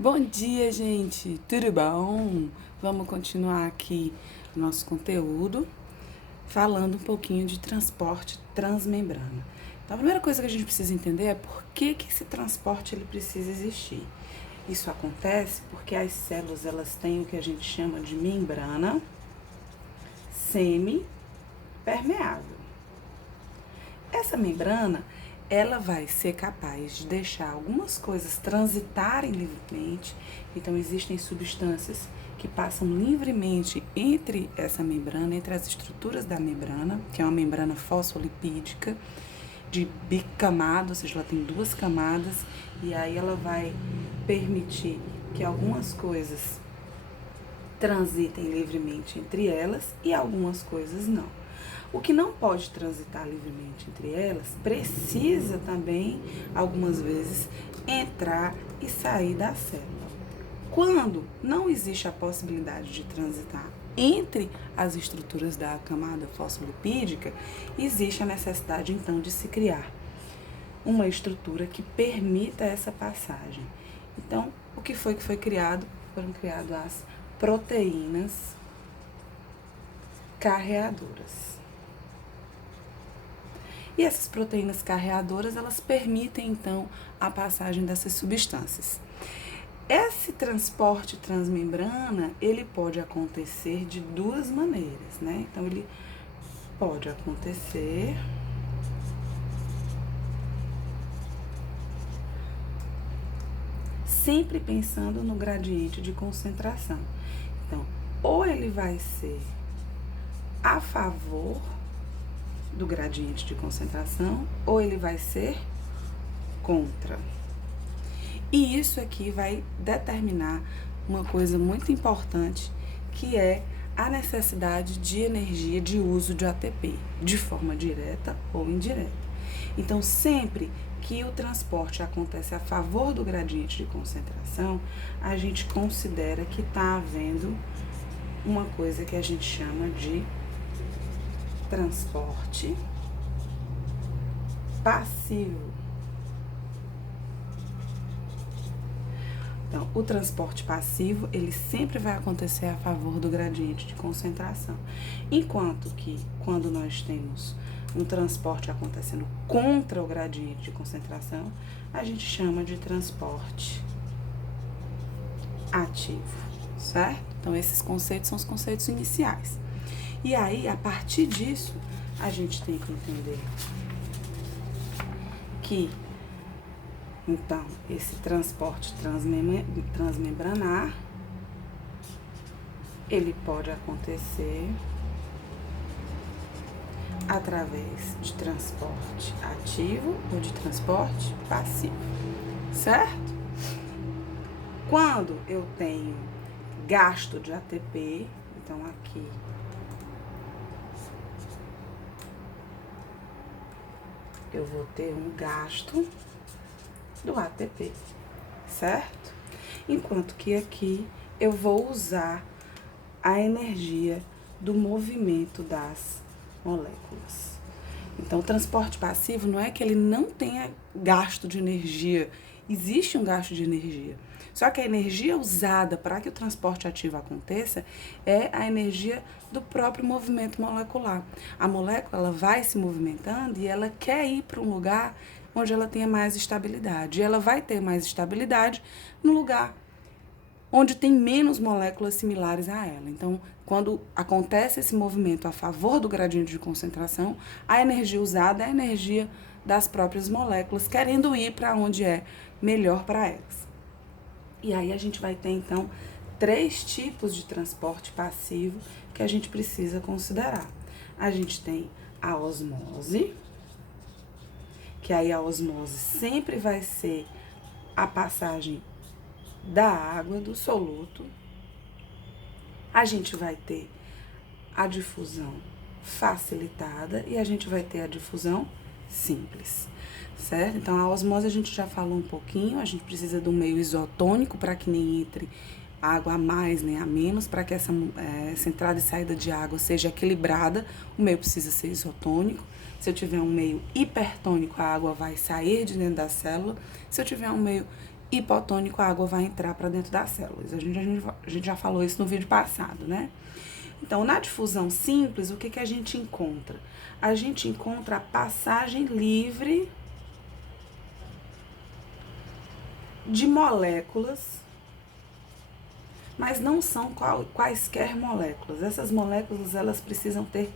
Bom dia, gente! Tudo bom? Vamos continuar aqui o nosso conteúdo, falando um pouquinho de transporte transmembrana. Então, a primeira coisa que a gente precisa entender é por que esse transporte ele precisa existir. Isso acontece porque as células elas têm o que a gente chama de membrana semi-permeável. Essa membrana ela vai ser capaz de deixar algumas coisas transitarem livremente. Então, existem substâncias que passam livremente entre essa membrana, entre as estruturas da membrana, que é uma membrana fosfolipídica de bicamada, ou seja, ela tem duas camadas, e aí ela vai permitir que algumas coisas transitem livremente entre elas e algumas coisas não. O que não pode transitar livremente entre elas precisa também, algumas vezes, entrar e sair da célula. Quando não existe a possibilidade de transitar entre as estruturas da camada fosfolipídica, existe a necessidade, então, de se criar uma estrutura que permita essa passagem. Então, o que foi criado? Foram criadas as proteínas carreadoras. E essas proteínas carreadoras, elas permitem, então, a passagem dessas substâncias. Esse transporte transmembrana, ele pode acontecer de duas maneiras, né? Então, ele pode acontecer sempre pensando no gradiente de concentração. Então, ou ele vai ser a favor do gradiente de concentração, ou ele vai ser contra. E isso aqui vai determinar uma coisa muito importante, que é a necessidade de energia de uso de ATP, de forma direta ou indireta. Então, sempre que o transporte acontece a favor do gradiente de concentração, a gente considera que está havendo uma coisa que a gente chama de transporte passivo. Então, o transporte passivo, ele sempre vai acontecer a favor do gradiente de concentração. Enquanto que, quando nós temos um transporte acontecendo contra o gradiente de concentração, a gente chama de transporte ativo, certo? Então, esses conceitos são os conceitos iniciais. E aí, a partir disso, a gente tem que entender que, então, esse transporte transmembranar, ele pode acontecer através de transporte ativo ou de transporte passivo, certo? Quando eu tenho gasto de ATP, então aqui eu vou ter um gasto do ATP, certo? Enquanto que aqui eu vou usar a energia do movimento das moléculas. Então, o transporte passivo não é que ele não tenha gasto de energia, existe um gasto de energia. Só que a energia usada para que o transporte ativo aconteça é a energia do próprio movimento molecular. A molécula ela vai se movimentando e ela quer ir para um lugar onde ela tenha mais estabilidade. E ela vai ter mais estabilidade no lugar onde tem menos moléculas similares a ela. Então, quando acontece esse movimento a favor do gradiente de concentração, a energia usada é a energia das próprias moléculas, querendo ir para onde é melhor para elas. E aí a gente vai ter, então, 3 tipos de transporte passivo que a gente precisa considerar. A gente tem a osmose, que aí a osmose sempre vai ser a passagem da água, do soluto. A gente vai ter a difusão facilitada e a gente vai ter a difusão simples, certo? Então, a osmose a gente já falou um pouquinho, a gente precisa de um meio isotônico para que nem entre água a mais nem a menos, para que essa entrada e saída de água seja equilibrada, o meio precisa ser isotônico. Se eu tiver um meio hipertônico, a água vai sair de dentro da célula. Se eu tiver um meio hipotônico, a água vai entrar para dentro das células. A gente já falou isso no vídeo passado, né? Então, na difusão simples, o que a gente encontra? A gente encontra a passagem livre de moléculas, mas não são quaisquer moléculas. Essas moléculas, elas precisam ter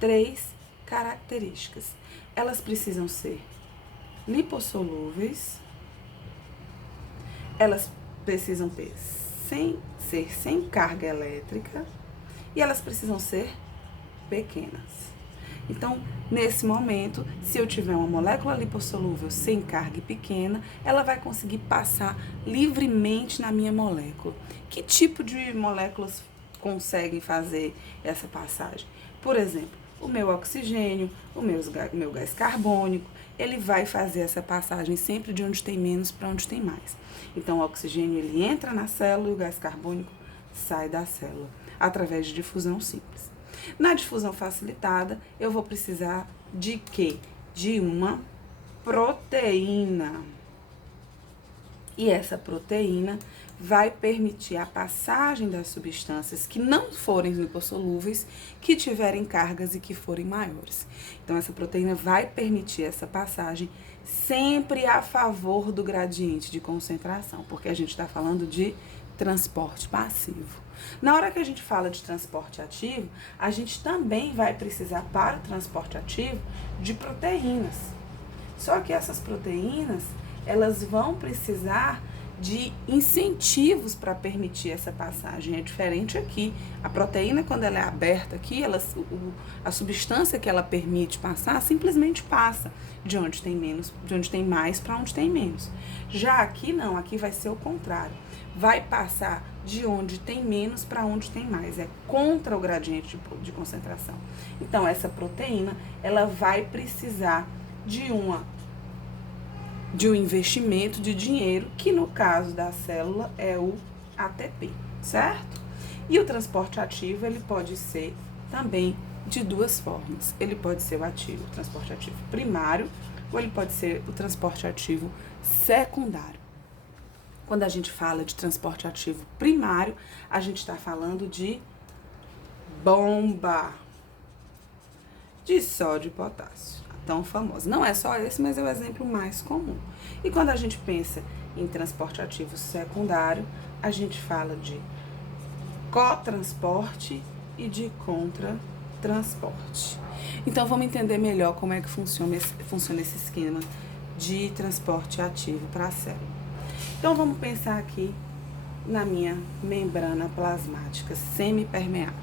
3 características. Elas precisam ser lipossolúveis, elas precisam ser sem carga elétrica e elas precisam ser pequenas. Então, nesse momento, se eu tiver uma molécula lipossolúvel sem carga e pequena, ela vai conseguir passar livremente na minha molécula. Que tipo de moléculas conseguem fazer essa passagem? Por exemplo, o meu oxigênio, o meu gás carbônico, ele vai fazer essa passagem sempre de onde tem menos para onde tem mais. Então, o oxigênio ele entra na célula e o gás carbônico sai da célula, através de difusão simples. Na difusão facilitada, eu vou precisar de quê? De uma proteína. E essa proteína vai permitir a passagem das substâncias que não forem lipossolúveis, que tiverem cargas e que forem maiores. Então, essa proteína vai permitir essa passagem sempre a favor do gradiente de concentração, porque a gente está falando de transporte passivo. Na hora que a gente fala de transporte ativo, a gente também vai precisar, para o transporte ativo, de proteínas. Só que essas proteínas, elas vão precisar de incentivos para permitir essa passagem. É diferente aqui. A proteína, quando ela é aberta aqui, a substância que ela permite passar, simplesmente passa de onde tem menos, de onde tem mais para onde tem menos. Já aqui não, aqui vai ser o contrário. Vai passar de onde tem menos para onde tem mais. É contra o gradiente de concentração. Então, essa proteína, ela vai precisar de um investimento de dinheiro, que no caso da célula é o ATP, certo? E o transporte ativo, ele pode ser também de 2 formas. Ele pode ser o transporte ativo primário, ou ele pode ser o transporte ativo secundário. Quando a gente fala de transporte ativo primário, a gente está falando de bomba de sódio e potássio, tão famosa. Não é só esse, mas é o exemplo mais comum. E quando a gente pensa em transporte ativo secundário, a gente fala de cotransporte e de contratransporte. Então, vamos entender melhor como é que funciona esse esquema de transporte ativo para a célula. Então, vamos pensar aqui na minha membrana plasmática semipermeável.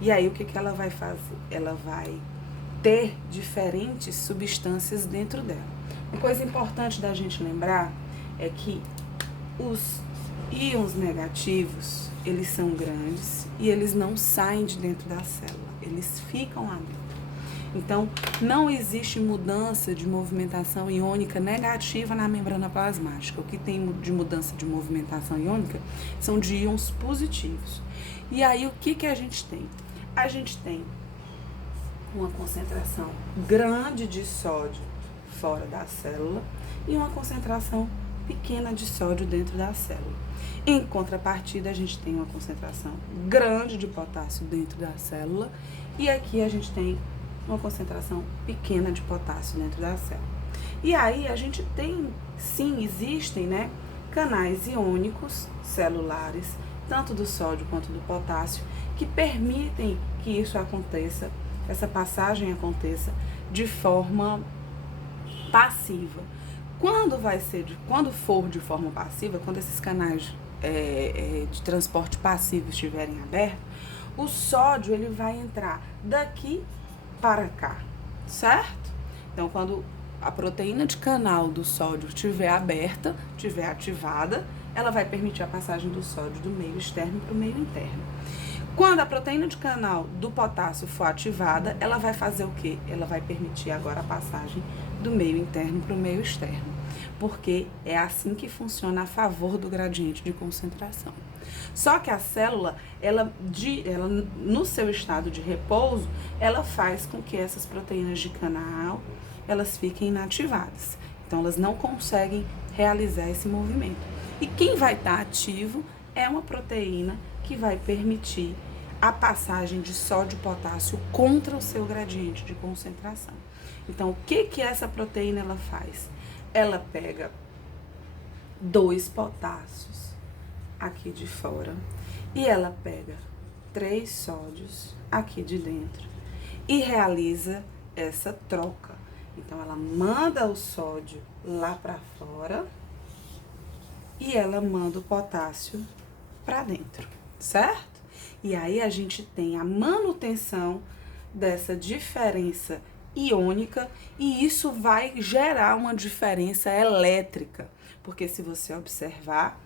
E aí, o que ela vai fazer? Ela vai ter diferentes substâncias dentro dela. Uma coisa importante da gente lembrar é que os íons negativos, eles são grandes e eles não saem de dentro da célula, eles ficam lá dentro. Então, não existe mudança de movimentação iônica negativa na membrana plasmática. O que tem de mudança de movimentação iônica são de íons positivos. E aí, o que a gente tem? A gente tem uma concentração grande de sódio fora da célula e uma concentração pequena de sódio dentro da célula. Em contrapartida, a gente tem uma concentração grande de potássio dentro da célula e aqui a gente tem uma concentração pequena de potássio dentro da célula. E aí a gente tem, sim, existem, né, canais iônicos celulares, tanto do sódio quanto do potássio, que permitem que isso aconteça, essa passagem aconteça de forma passiva. Quando for de forma passiva, quando esses canais de transporte passivo estiverem abertos, o sódio ele vai entrar daqui para cá, certo? Então, quando a proteína de canal do sódio estiver aberta, estiver ativada, ela vai permitir a passagem do sódio do meio externo para o meio interno. Quando a proteína de canal do potássio for ativada, ela vai fazer o quê? Ela vai permitir agora a passagem do meio interno para o meio externo, porque é assim que funciona a favor do gradiente de concentração. Só que a célula, ela no seu estado de repouso, ela faz com que essas proteínas de canal, elas fiquem inativadas. Então, elas não conseguem realizar esse movimento. E quem vai estar ativo é uma proteína que vai permitir a passagem de sódio e potássio contra o seu gradiente de concentração. Então, o que essa proteína ela faz? Ela pega 2 potássios aqui de fora e ela pega 3 sódios aqui de dentro e realiza essa troca. Então, ela manda o sódio lá para fora e ela manda o potássio para dentro, certo? E aí a gente tem a manutenção dessa diferença iônica e isso vai gerar uma diferença elétrica, porque se você observar,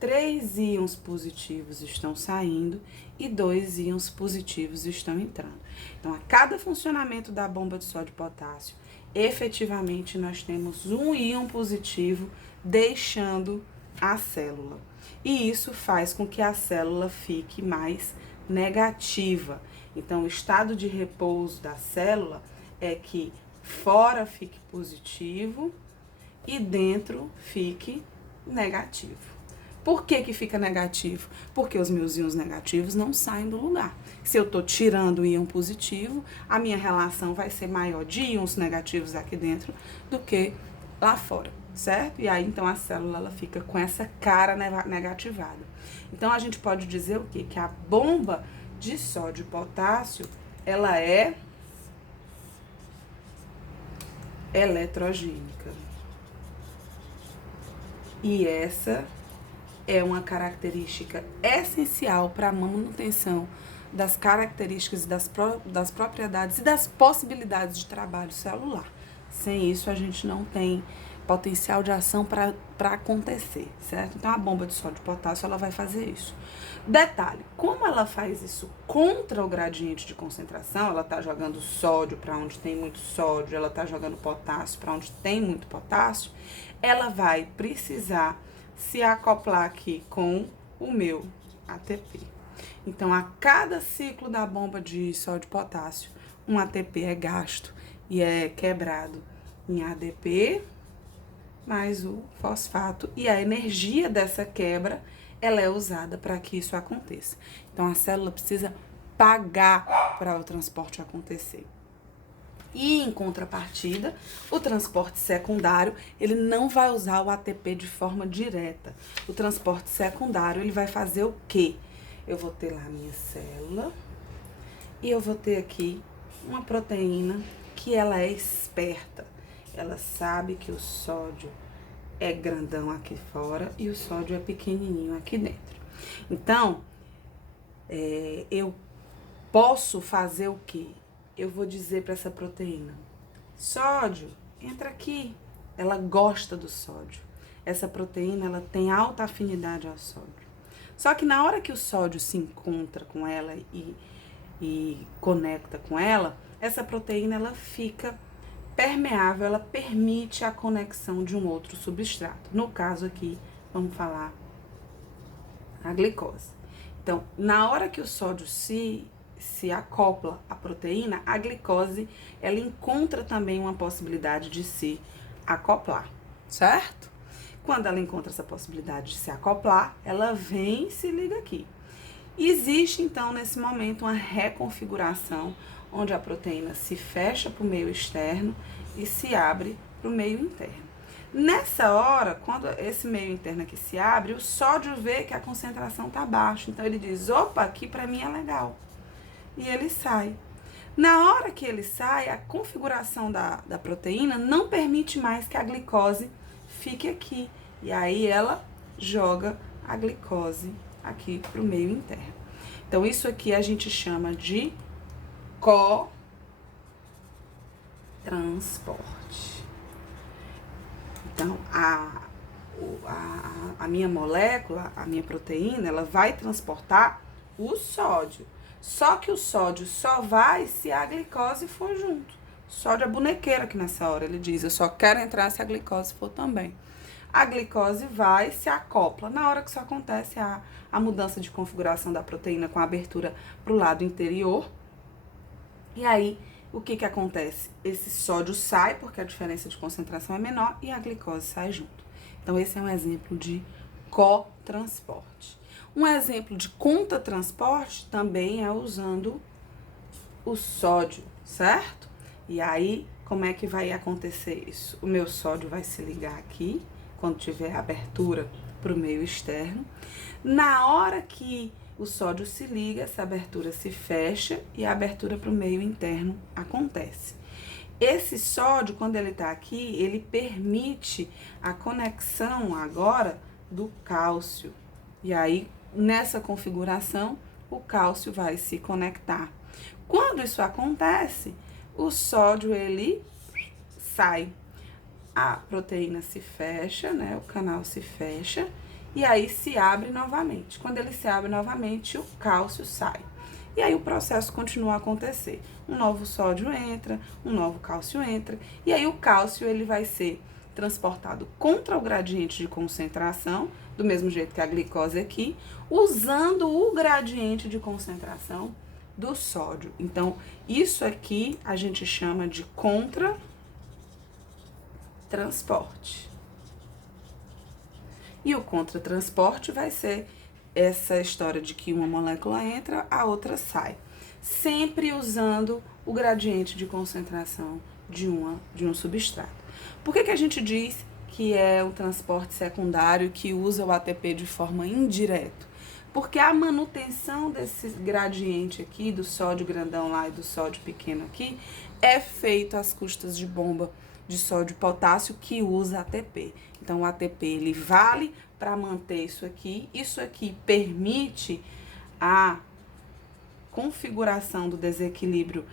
3 íons positivos estão saindo e 2 íons positivos estão entrando. Então, a cada funcionamento da bomba de sódio e potássio, efetivamente nós temos um íon positivo deixando a célula. E isso faz com que a célula fique mais negativa. Então, o estado de repouso da célula é que fora fique positivo e dentro fique negativo. Por que fica negativo? Porque os meus íons negativos não saem do lugar. Se eu estou tirando o íon positivo, a minha relação vai ser maior de íons negativos aqui dentro do que lá fora, certo? E aí, então, a célula ela fica com essa cara negativada. Então, a gente pode dizer o quê? Que a bomba de sódio e potássio, ela é eletrogênica. E essa é uma característica essencial para a manutenção das características, das propriedades e das possibilidades de trabalho celular. Sem isso, a gente não tem potencial de ação para acontecer, certo? Então, a bomba de sódio e potássio, ela vai fazer isso. Detalhe, como ela faz isso contra o gradiente de concentração, ela tá jogando sódio para onde tem muito sódio, ela tá jogando potássio para onde tem muito potássio, ela vai precisar se acoplar aqui com o meu ATP. Então, a cada ciclo da bomba de sódio e potássio, um ATP é gasto e é quebrado em ADP mais o fosfato. E a energia dessa quebra, ela é usada para que isso aconteça. Então, a célula precisa pagar para o transporte acontecer. E, em contrapartida, o transporte secundário, ele não vai usar o ATP de forma direta. O transporte secundário, ele vai fazer o quê? Eu vou ter lá a minha célula e eu vou ter aqui uma proteína que ela é esperta. Ela sabe que o sódio é grandão aqui fora e o sódio é pequenininho aqui dentro. Então, eu posso fazer o quê? Eu vou dizer para essa proteína, sódio, entra aqui. Ela gosta do sódio. Essa proteína, ela tem alta afinidade ao sódio. Só que na hora que o sódio se encontra com ela e conecta com ela, essa proteína, ela fica permeável, ela permite a conexão de um outro substrato. No caso aqui, vamos falar a glicose. Então, na hora que o sódio se acopla à proteína, a glicose, ela encontra também uma possibilidade de se acoplar, certo? Quando ela encontra essa possibilidade de se acoplar, ela vem e se liga aqui. Existe, então, nesse momento, uma reconfiguração, onde a proteína se fecha para o meio externo e se abre para o meio interno. Nessa hora, quando esse meio interno aqui se abre, o sódio vê que a concentração está baixa. Então, ele diz, opa, aqui para mim é legal. E ele sai. Na hora que ele sai, a configuração da proteína não permite mais que a glicose fique aqui. E aí ela joga a glicose aqui para o meio interno. Então, isso aqui a gente chama de cotransporte. Então, a minha molécula, a minha proteína, ela vai transportar o sódio. Só que o sódio só vai se a glicose for junto. O sódio é bonequeiro aqui nessa hora, ele diz, eu só quero entrar se a glicose for também. A glicose vai, se acopla. Na hora que isso acontece, a mudança de configuração da proteína com a abertura para o lado interior. E aí, o que acontece? Esse sódio sai, porque a diferença de concentração é menor, e a glicose sai junto. Então, esse é um exemplo de cotransporte. Um exemplo de contratransporte também é usando o sódio, certo? E aí, como é que vai acontecer isso? O meu sódio vai se ligar aqui, quando tiver abertura para o meio externo. Na hora que o sódio se liga, essa abertura se fecha e a abertura para o meio interno acontece. Esse sódio, quando ele está aqui, ele permite a conexão agora do cálcio. E aí, nessa configuração, o cálcio vai se conectar. Quando isso acontece, o sódio, ele sai. A proteína se fecha, né? O canal se fecha e aí se abre novamente. Quando ele se abre novamente, o cálcio sai. E aí o processo continua a acontecer. Um novo sódio entra, um novo cálcio entra, e aí o cálcio ele vai ser transportado contra o gradiente de concentração, do mesmo jeito que a glicose aqui, usando o gradiente de concentração do sódio. Então, isso aqui a gente chama de contratransporte. E o contratransporte vai ser essa história de que uma molécula entra, a outra sai. Sempre usando o gradiente de concentração de um substrato. Por que a gente diz que é o transporte secundário que usa o ATP de forma indireta? Porque a manutenção desse gradiente aqui, do sódio grandão lá e do sódio pequeno aqui, é feito às custas de bomba de sódio e potássio que usa ATP. Então, o ATP, ele vale para manter isso aqui permite a configuração do desequilíbrio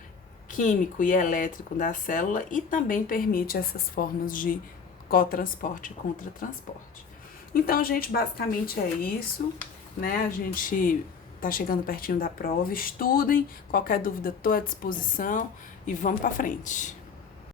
químico e elétrico da célula e também permite essas formas de cotransporte e contratransporte. Então, gente, basicamente é isso, né? A gente tá chegando pertinho da prova. Estudem, qualquer dúvida estou à disposição e vamos para frente.